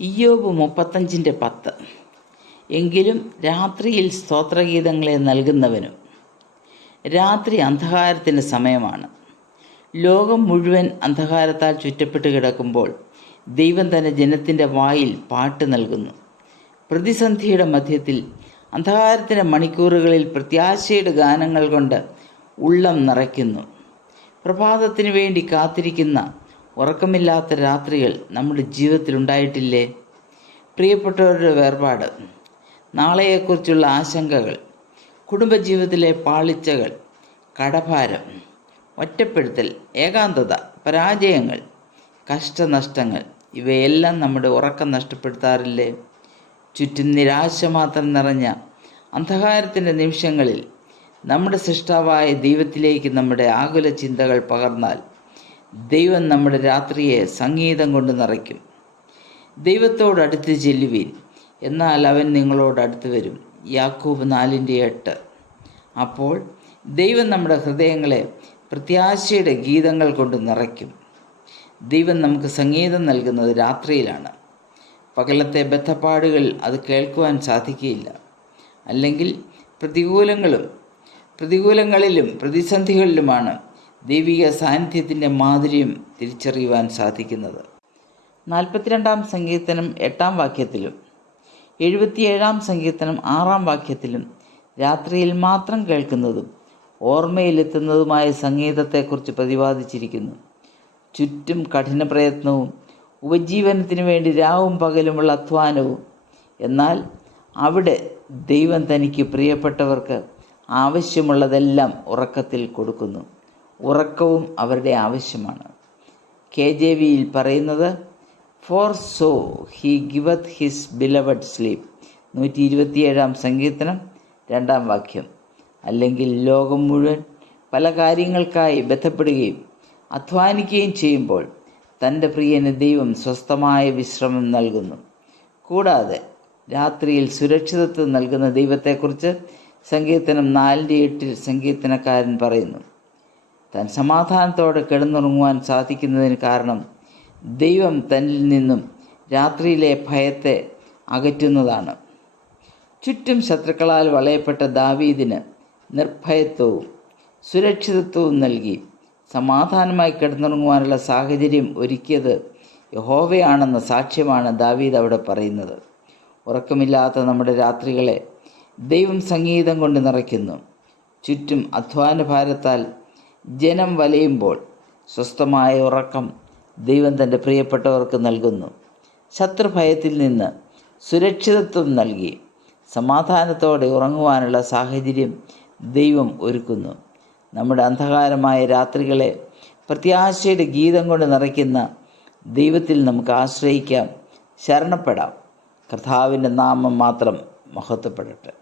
ഇയ്യോബ് 35:10. എങ്കിലും രാത്രിയിൽ സ്തോത്രഗീതങ്ങളെ നൽകുന്നവനും. രാത്രി അന്ധകാരത്തിന് സമയമാണ്. ലോകം മുഴുവൻ അന്ധകാരത്താൽ ചുറ്റപ്പെട്ട് കിടക്കുമ്പോൾ ദൈവം തൻ്റെ ജനത്തിൻ്റെ വായിൽ പാട്ട് നൽകുന്നു. പ്രതിസന്ധിയുടെ മധ്യത്തിൽ അന്ധകാരത്തിൻ്റെ മണിക്കൂറുകളിൽ പ്രത്യാശയുടെ ഗാനങ്ങൾ കൊണ്ട് ഉള്ളം നിറയ്ക്കുന്നു. പ്രഭാതത്തിനു വേണ്ടി കാത്തിരിക്കുന്ന ഉറക്കമില്ലാത്ത രാത്രികൾ നമ്മുടെ ജീവിതത്തിൽ ഉണ്ടായിട്ടില്ലേ? പ്രിയപ്പെട്ടവരുടെ വേർപാട്, നാളെയെക്കുറിച്ചുള്ള ആശങ്കകൾ, കുടുംബജീവിതത്തിലെ പാളിച്ചകൾ, കടഭാരം, ഒറ്റപ്പെടുത്തൽ, ഏകാന്തത, പരാജയങ്ങൾ, കഷ്ടനഷ്ടങ്ങൾ ഇവയെല്ലാം നമ്മുടെ ഉറക്കം നഷ്ടപ്പെടുത്താറില്ലേ? ചുറ്റും നിരാശ മാത്രം നിറഞ്ഞ അന്ധകാരത്തിൻ്റെ നിമിഷങ്ങളിൽ നമ്മുടെ സൃഷ്ടാവായ ദൈവത്തിലേക്ക് നമ്മുടെ ആകുല ചിന്തകൾ പകർന്നാൽ ദൈവം നമ്മുടെ രാത്രിയെ സംഗീതം കൊണ്ട് നിറയ്ക്കും. ദൈവത്തോട് അടുത്ത് ചെല്ലുവീൻ, എന്നാൽ അവൻ നിങ്ങളോട് അടുത്ത് വരും. യാക്കോബ് 4:8. അപ്പോൾ ദൈവം നമ്മുടെ ഹൃദയങ്ങളെ പ്രത്യാശയുടെ ഗീതങ്ങൾ കൊണ്ട് നിറയ്ക്കും. ദൈവം നമുക്ക് സംഗീതം നൽകുന്നത് രാത്രിയിലാണ്. പകലത്തെ ബദ്ധപ്പാടുകൾ അത് കേൾക്കുവാൻ സാധിക്കുകയില്ല. അല്ലെങ്കിൽ പ്രതികൂലങ്ങളിലും പ്രതിസന്ധികളിലുമാണ് ദൈവിക സാന്നിധ്യത്തിൻ്റെ മാധുര്യം തിരിച്ചറിയുവാൻ സാധിക്കുന്നത്. 42-ാം സങ്കീർത്തനം 8-ാം വാക്യത്തിലും 77-ാം സങ്കീർത്തനം 6-ാം വാക്യത്തിലും രാത്രിയിൽ മാത്രം കേൾക്കുന്നതും ഓർമ്മയിലെത്തുന്നതുമായ സംഗീതത്തെക്കുറിച്ച് പ്രതിപാദിച്ചിരിക്കുന്നു. ചുറ്റും കഠിന പ്രയത്നവും ഉപജീവനത്തിനു വേണ്ടി രാവും പകലുമുള്ള അധ്വാനവും. എന്നാൽ അവിടെ ദൈവം തനിക്ക് പ്രിയപ്പെട്ടവർക്ക് ആവശ്യമുള്ളതെല്ലാം ഉറക്കത്തിൽ കൊടുക്കുന്നു. ഉറക്കവും അവരുടെ ആവശ്യമാണ്. KJV-യിൽ പറയുന്നത്, for so he giveth his beloved sleep. 127-ാം സങ്കീർത്തനം 2-ാം വാക്യം. അല്ലെങ്കിൽ ലോകം മുഴുവൻ പല കാര്യങ്ങൾക്കായി ബന്ധപ്പെടുകയും അധ്വാനിക്കുകയും ചെയ്യുമ്പോൾ തൻ്റെ പ്രിയന് ദൈവം സ്വസ്ഥമായ വിശ്രമം നൽകുന്നു. കൂടാതെ രാത്രിയിൽ സുരക്ഷിതത്വം നൽകുന്ന ദൈവത്തെക്കുറിച്ച് സങ്കീർത്തനം 4:8 സങ്കീർത്തനക്കാരൻ പറയുന്നു. താൻ സമാധാനത്തോടെ കിടന്നുറങ്ങുവാൻ സാധിക്കുന്നതിന് കാരണം ദൈവം തന്നിൽ നിന്നും രാത്രിയിലെ ഭയത്തെ അകറ്റുന്നതാണ്. ചുറ്റും ശത്രുക്കളാൽ വളയപ്പെട്ട ദാവീദിന് നിർഭയത്വവും സുരക്ഷിതത്വവും നൽകി സമാധാനമായി കിടന്നുറങ്ങുവാനുള്ള സാഹചര്യം ഒരുക്കിയത് യഹോവയാണെന്ന സാക്ഷ്യമാണ് ദാവീദ് അവിടെ പറയുന്നത്. ഉറക്കമില്ലാത്ത നമ്മുടെ രാത്രികളെ ദൈവം സംഗീതം കൊണ്ട് നിറയ്ക്കുന്നു. ചുറ്റും അധ്വാനഭാരത്താൽ ജനം വലയുമ്പോൾ സ്വസ്ഥമായ ഉറക്കം ദൈവം തൻ്റെ പ്രിയപ്പെട്ടവർക്ക് നൽകുന്നു. ശത്രുഭയത്തിൽ നിന്ന് സുരക്ഷിതത്വം നൽകി സമാധാനത്തോടെ ഉറങ്ങുവാനുള്ള സാഹചര്യം ദൈവം ഒരുക്കുന്നു. നമ്മുടെ അന്ധകാരമായ രാത്രികളെ പ്രത്യാശയുടെ ഗീതം കൊണ്ട് നിറയ്ക്കുന്ന ദൈവത്തിൽ നമുക്ക് ആശ്രയിക്കാം, ശരണപ്പെടാം. കർത്താവിൻ്റെ നാമം മാത്രം മഹത്വപ്പെടട്ടെ.